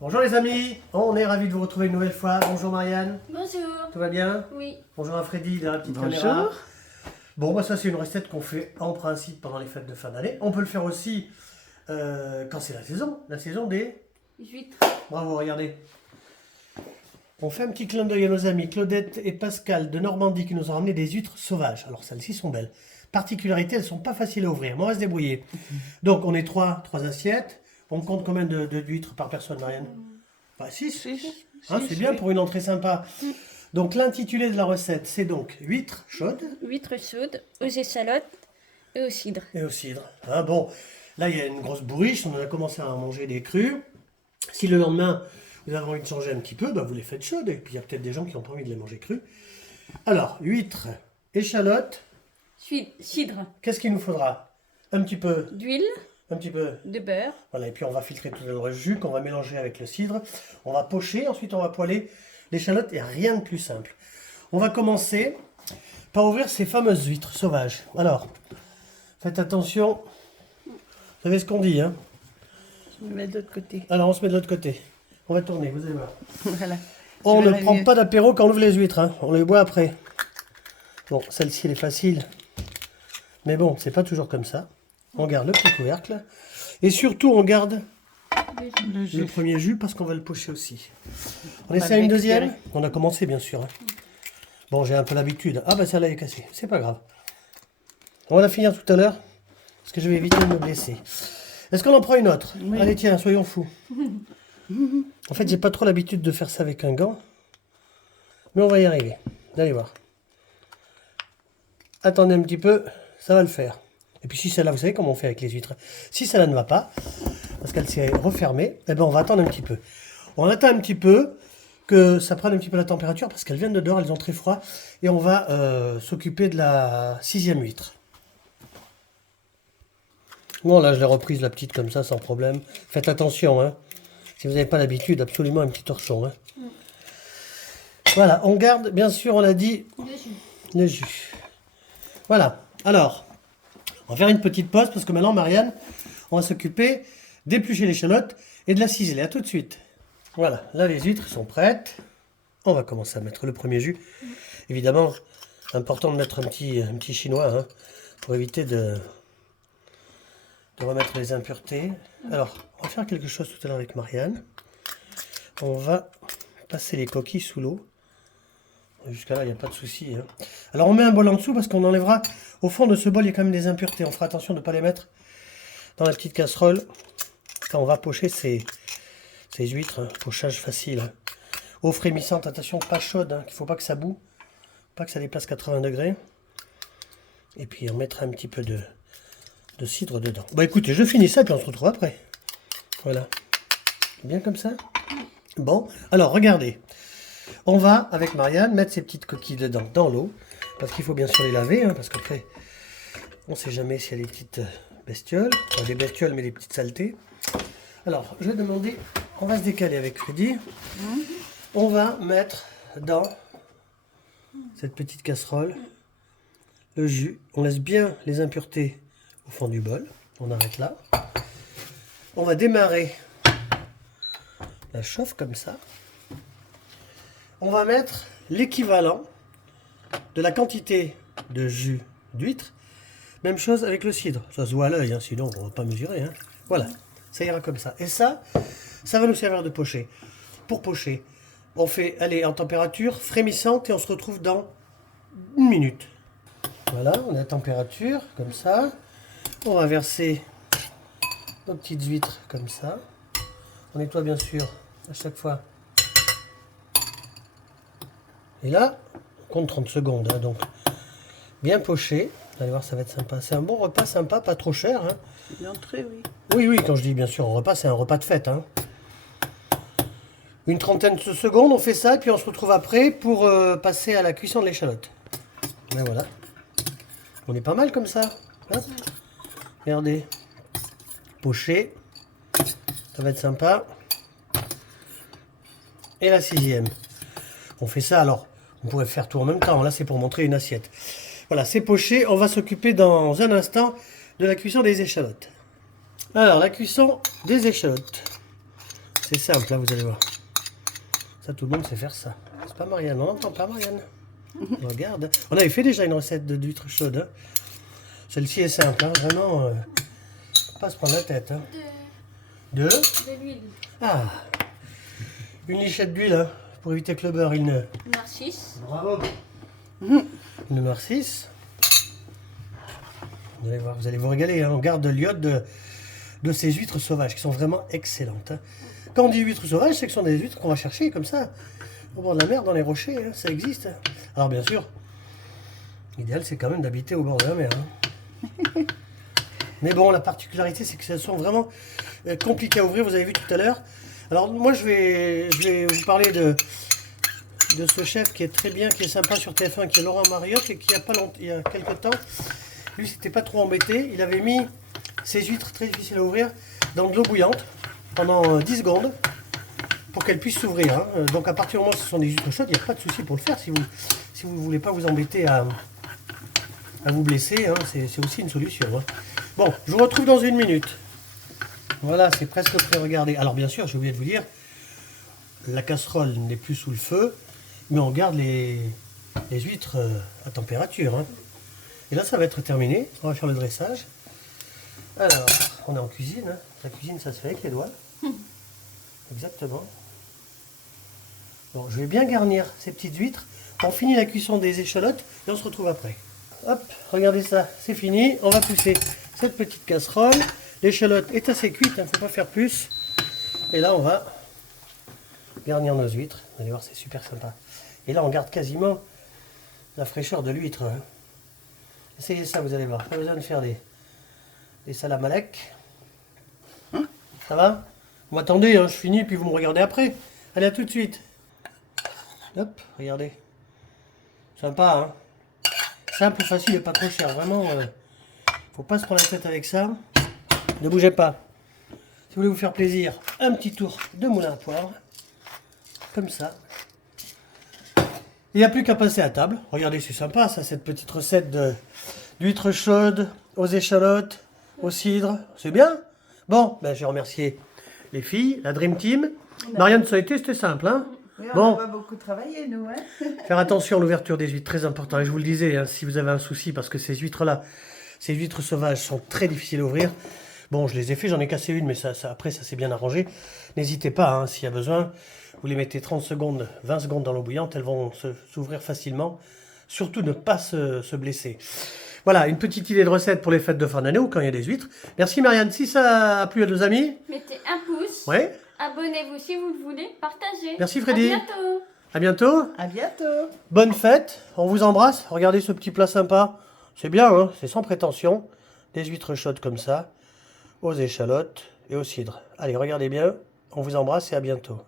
Bonjour les amis, on est ravis de vous retrouver une nouvelle fois. Bonjour Marianne. Bonjour. Tout va bien? Oui. Bonjour à Freddy de la petite Bonjour. caméra. Bon, bah ça c'est une recette qu'on fait en principe pendant les fêtes de fin d'année. On peut le faire aussi quand c'est la saison des... Huîtres. Bravo, regardez. On fait un petit clin d'œil à nos amis Claudette et Pascal de Normandie qui nous ont ramené des huîtres sauvages. Alors celles-ci sont belles. Particularité, elles sont pas faciles à ouvrir, mais on va se débrouiller. Donc on est trois assiettes. On compte combien d'huîtres par personne, Marianne? Bah 6. Hein, c'est bien pour une entrée sympa. Donc l'intitulé de la recette, c'est donc huîtres chaudes Huîtres chaudes aux échalotes et au cidre. et au cidre. Hein, bon, là il y a une grosse bourriche, on en a commencé à en manger des crus. Si le lendemain vous avez envie de changer un petit peu, bah, vous les faites chaudes. Et puis il y a peut-être des gens qui n'ont pas envie de les manger crus. Alors, huîtres, échalotes, Cidre. qu'est-ce qu'il nous faudra? Un petit peu, D'huile, un petit peu. de beurre. Voilà, et puis on va filtrer tout le jus qu'on va mélanger avec le cidre. On va pocher, ensuite on va poêler l'échalote et rien de plus simple. On va commencer par ouvrir ces fameuses huîtres sauvages. Alors, faites attention. Vous savez ce qu'on dit, hein? Je me mets de l'autre côté. Alors on se met de l'autre côté. On va tourner, vous allez voir. Voilà. On Je ne verrai prend mieux. pas d'apéro quand on ouvre les huîtres, hein. On les boit après. Bon, celle-ci elle est facile. Mais bon, c'est pas toujours comme ça. On garde le petit couvercle. Et surtout, on garde Le le jus. premier jus parce qu'on va le pocher aussi. On va essaie le une récupérer. deuxième. On a commencé bien sûr. Hein. Bon, j'ai un peu l'habitude. Ah bah celle-là est cassée. C'est pas grave. On va la finir tout à l'heure parce que je vais éviter de me blesser. Est-ce qu'on en prend une autre? Oui. Allez tiens, soyons fous. En fait, j'ai pas trop l'habitude de faire ça avec un gant. Mais on va y arriver. Vous allez voir. Attendez un petit peu, ça va le faire. Et puis si celle-là, vous savez comment on fait avec les huîtres. Si celle-là ne va pas, parce qu'elle s'est refermée, eh ben on va attendre un petit peu. On attend un petit peu que ça prenne un petit peu la température parce qu'elles viennent de dehors, elles ont très froid. Et on va s'occuper de la 6e huître. Bon là je l'ai reprise la petite comme ça sans problème. Faites attention, hein. Si vous n'avez pas l'habitude, absolument un petit torchon. Hein. Voilà, on garde, bien sûr, on l'a dit, De jus. le jus. Voilà, alors, on va faire une petite pause parce que maintenant, Marianne, on va s'occuper d'éplucher l'échalote et de la ciseler. À tout de suite. Voilà, là les huîtres sont prêtes. On va commencer à mettre le premier jus. Évidemment, important de mettre un petit chinois hein, pour éviter de remettre les impuretés. Alors, on va faire quelque chose tout à l'heure avec Marianne. On va passer les coquilles sous l'eau. Jusqu'à là, il n'y a pas de souci. Hein. Alors, on met un bol en dessous parce qu'on enlèvera... Au fond de ce bol, il y a quand même des impuretés. On fera attention de ne pas les mettre dans la petite casserole. Quand on va pocher ces huîtres, hein. Pochage facile. Hein. Eau frémissante, attention, pas chaude. Hein. Il ne faut pas que ça boue. Pas que ça dépasse 80 degrés. Et puis, on mettra un petit peu de cidre dedans. Bon, écoutez, je finis ça, puis on se retrouve après. Voilà. Bien comme ça? Bon, alors, regardez. On va, avec Marianne, mettre ces petites coquilles dedans, dans l'eau. Parce qu'il faut bien sûr les laver, hein, parce qu'après, on ne sait jamais s'il y a des petites bestioles. Enfin, des bestioles, mais des petites saletés. Alors, je vais demander, on va se décaler avec Freddy. On va mettre dans cette petite casserole le jus. On laisse bien les impuretés au fond du bol. On arrête là. On va démarrer la chauffe comme ça. On va mettre l'équivalent de la quantité de jus d'huître. Même chose avec le cidre. Ça se voit à l'œil, hein, sinon on ne va pas mesurer. Hein. Voilà, ça ira comme ça. Et ça va nous servir de pocher. Pour pocher, on fait aller en température frémissante et on se retrouve dans 1 minute. Voilà, on est à température, comme ça. On va verser nos petites huîtres comme ça. On nettoie bien sûr à chaque fois. Et là, on compte 30 secondes. Hein, donc, bien poché. Vous allez voir, ça va être sympa. C'est un bon repas sympa, pas trop cher. Hein. L'entrée, oui. Oui, oui, quand je dis bien sûr un repas, c'est un repas de fête. Hein. Une trentaine de secondes, on fait ça, et puis on se retrouve après pour passer à la cuisson de l'échalote. Et voilà. On est pas mal comme ça. Hein. Regardez. Poché. Ça va être sympa. Et la 6e. On fait ça alors. On pourrait faire tout en même temps. Là, c'est pour montrer une assiette. Voilà, c'est poché. On va s'occuper dans un instant de la cuisson des échalotes. Alors, la cuisson des échalotes. C'est simple, là, vous allez voir. Ça, tout le monde sait faire ça. C'est pas Marianne, on n'entend pas Marianne. Regarde. On avait fait déjà une recette d'huîtres chaudes. Hein. Celle-ci est simple, hein. Vraiment. Pas se prendre la tête. Hein. De l'huile. Ah. Une lichette d'huile, hein, pour éviter que le beurre, il ne... Narcisse. Bravo. Il ne noircisse. Vous allez voir, vous allez vous régaler. Hein. On garde l'iode de ces huîtres sauvages qui sont vraiment excellentes. Hein. Quand on dit huîtres sauvages, c'est que ce sont des huîtres qu'on va chercher comme ça, au bord de la mer, dans les rochers. Hein. Ça existe. Hein. Alors bien sûr, l'idéal c'est quand même d'habiter au bord de la mer. Hein. Mais bon, la particularité c'est qu'elles sont vraiment compliquées à ouvrir. Vous avez vu tout à l'heure. Alors moi je vais vous parler de ce chef qui est très bien, qui est sympa sur TF1, qui est Laurent Mariotte et qui il y a quelques temps, lui s'était pas trop embêté. Il avait mis ses huîtres très difficiles à ouvrir dans de l'eau bouillante pendant 10 secondes pour qu'elles puissent s'ouvrir. Hein. Donc à partir du moment où ce sont des huîtres chaudes, il n'y a pas de souci pour le faire si vous ne voulez pas vous embêter à vous blesser. Hein. C'est aussi une solution. Hein. Bon, je vous retrouve dans une minute. Voilà, c'est presque prêt, regardez. Alors bien sûr, j'ai oublié de vous dire, la casserole n'est plus sous le feu, mais on garde les huîtres à température. Hein. Et là, ça va être terminé. On va faire le dressage. Alors, on est en cuisine. Hein. La cuisine, ça se fait avec les doigts. Exactement. Bon, je vais bien garnir ces petites huîtres. On finit la cuisson des échalotes et on se retrouve après. Hop, regardez ça, c'est fini. On va pousser cette petite casserole. L'échalote est assez cuite, il ne faut pas faire plus. Et là, on va garnir nos huîtres. Vous allez voir, c'est super sympa. Et là, on garde quasiment la fraîcheur de l'huître. Hein. Essayez ça, vous allez voir. Pas besoin de faire des salamalek. Ça va? Vous m'attendez, hein, je finis, puis vous me regardez après. Allez, à tout de suite. Hop, regardez. Sympa, hein? Simple, facile et pas trop cher. Vraiment, faut pas se prendre la tête avec ça. Ne bougez pas. Si vous voulez vous faire plaisir, un petit tour de moulin à poivre. Comme ça. Il n'y a plus qu'à passer à table. Regardez, c'est sympa ça, cette petite recette d'huîtres chaudes aux échalotes, au cidre. C'est bien? Bon, ben, je vais remercier les filles, la Dream Team. Marianne, ça a été, c'était simple. Hein? Oui, on bon. n'a pas beaucoup travaillé, nous. Hein. Faire attention à l'ouverture des huîtres, très important. Et je vous le disais, hein, si vous avez un souci, parce que ces huîtres-là, ces huîtres sauvages sont très difficiles à ouvrir. Bon, je les ai fait, j'en ai cassé une, mais après, ça s'est bien arrangé. N'hésitez pas, hein, s'il y a besoin. Vous les mettez 30 secondes, 20 secondes dans l'eau bouillante, elles vont s'ouvrir facilement. Surtout ne pas se blesser. Voilà, une petite idée de recette pour les fêtes de fin d'année ou quand il y a des huîtres. Merci Marianne, si ça a plu à nos amis. Mettez un pouce. Ouais. Abonnez-vous si vous le voulez. Partagez. Merci Freddy. À bientôt. À bientôt. À bientôt. Bonne fête, on vous embrasse. Regardez ce petit plat sympa. C'est bien, hein, c'est sans prétention. Des huîtres chaudes comme ça, aux échalotes et au cidre. Allez, regardez bien, on vous embrasse et à bientôt.